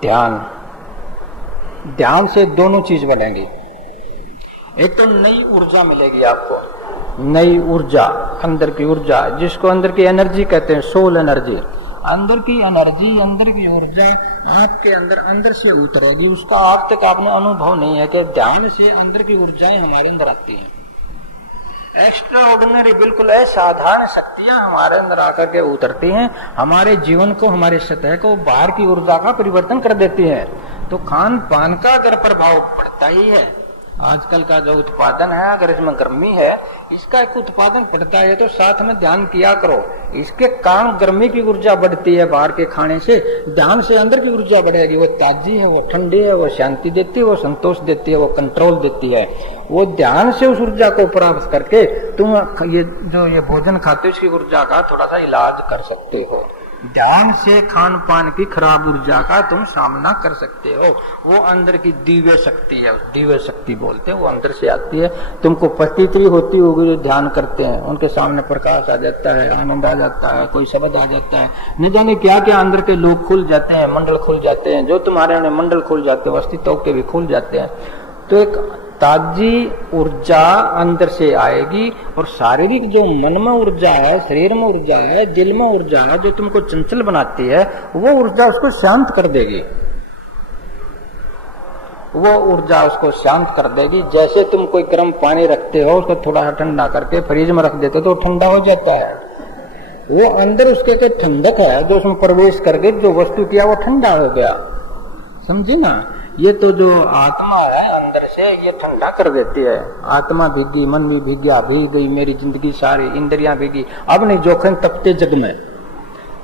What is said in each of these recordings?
ध्यान, ध्यान से दोनों चीज बढ़ेंगी। एक तो नई ऊर्जा मिलेगी आपको, नई ऊर्जा, अंदर की ऊर्जा, जिसको अंदर की एनर्जी कहते हैं, सोल एनर्जी। अंदर की एनर्जी, अंदर की ऊर्जा आपके अंदर से उतरेगी। उसका आज तक आपने अनुभव नहीं है कि ध्यान से अंदर की ऊर्जाएं हमारे अंदर आती हैं। एक्स्ट्रा ऑर्डिनरी, बिल्कुल असाधारण शक्तियां हमारे अंदर आकर के उतरती हैं, हमारे जीवन को, हमारे सतह को, बाहर की ऊर्जा का परिवर्तन कर देती है। तो खान पान का अगर प्रभाव पड़ता ही है, आजकल का जो उत्पादन है, अगर इसमें गर्मी है, इसका एक उत्पादन पड़ता है, तो साथ में ध्यान किया करो। इसके कारण गर्मी की ऊर्जा बढ़ती है, बाहर के खाने से। ध्यान से अंदर की ऊर्जा बढ़ेगी, वो ताजी है, वो ठंडी है, वो शांति देती है, वो संतोष देती है, वो कंट्रोल देती है। वो ध्यान से उस ऊर्जा को प्राप्त करके तुम ये भोजन खाते हो, इसकी ऊर्जा का थोड़ा सा इलाज कर सकते हो। ध्यान से खान पान की खराब ऊर्जा का तुम सामना कर सकते हो। वो अंदर की दिव्य शक्ति है, दिव्य शक्ति बोलते हैं, वो अंदर से आती है। तुमको प्रतीति होती होगी, जो ध्यान करते हैं उनके सामने प्रकाश आ जाता है, आनंद आ जाता है, कोई शब्द आ जाता है, न जाने क्या क्या अंदर के लोग खुल जाते हैं, मंडल खुल जाते हैं। जो तुम्हारे मंडल खुल जाते हैं, अस्तित्व के भी खुल जाते हैं। तो एक ताजी ऊर्जा अंदर से आएगी, और शारीरिक जो मन में ऊर्जा है, शरीर में ऊर्जा है, दिल में ऊर्जा है, जो तुमको चंचल बनाती है, वो ऊर्जा उसको शांत कर देगी। वो ऊर्जा उसको शांत कर देगी। जैसे तुम कोई गर्म पानी रखते हो, उसको थोड़ा सा ठंडा करके फ्रिज में रख देते हो, तो ठंडा हो जाता है। वो अंदर उसके ठंडक है, जो उसमें प्रवेश करके जो वस्तु किया वो ठंडा हो गया। समझे ना? ये तो जो आत्मा है अंदर से, ये ठंडा कर देती है। आत्मा भीगी, मन भी भीगा, भीग गई मेरी जिंदगी सारी, इंद्रियां भीगी। अब नहीं जोखिम तपते जग में,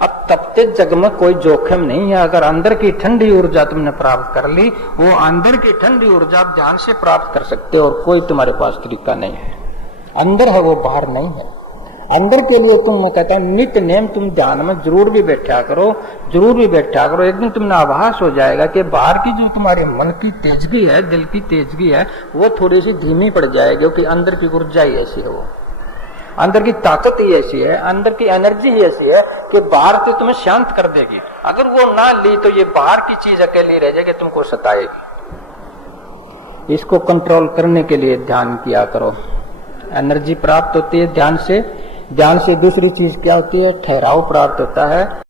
अब तपते जग में कोई जोखिम नहीं है। अगर अंदर की ठंडी ऊर्जा तुमने प्राप्त कर ली, वो अंदर की ठंडी ऊर्जा आप ध्यान से प्राप्त कर सकते हो, और कोई तुम्हारे पास तरीका नहीं है। अंदर है वो, बाहर नहीं है। अंदर के लिए तुम, मैं कहता हूं, नित्य नेम तुम ध्यान में जरूर भी बैठा करो, जरूर भी बैठा करो। एक दिन तुमने आभास हो जाएगा कि बाहर की जो तुम्हारे मन की तेजगी है, दिल की तेजगी है, वो थोड़ी सी धीमी पड़ जाएगी, क्योंकि अंदर की ऊर्जा ही ऐसी है, वो अंदर की ताकत ही ऐसी है, अंदर की एनर्जी ही ऐसी है कि बाहर से तुम्हें शांत कर देगी। अगर वो ना ली तो ये बाहर की चीज अकेली रह जाएगी, तुमको सताएगी। इसको कंट्रोल करने के लिए ध्यान किया करो। एनर्जी प्राप्त होती है ध्यान से। ध्यान से दूसरी चीज क्या होती है? ठहराव प्राप्त होता है।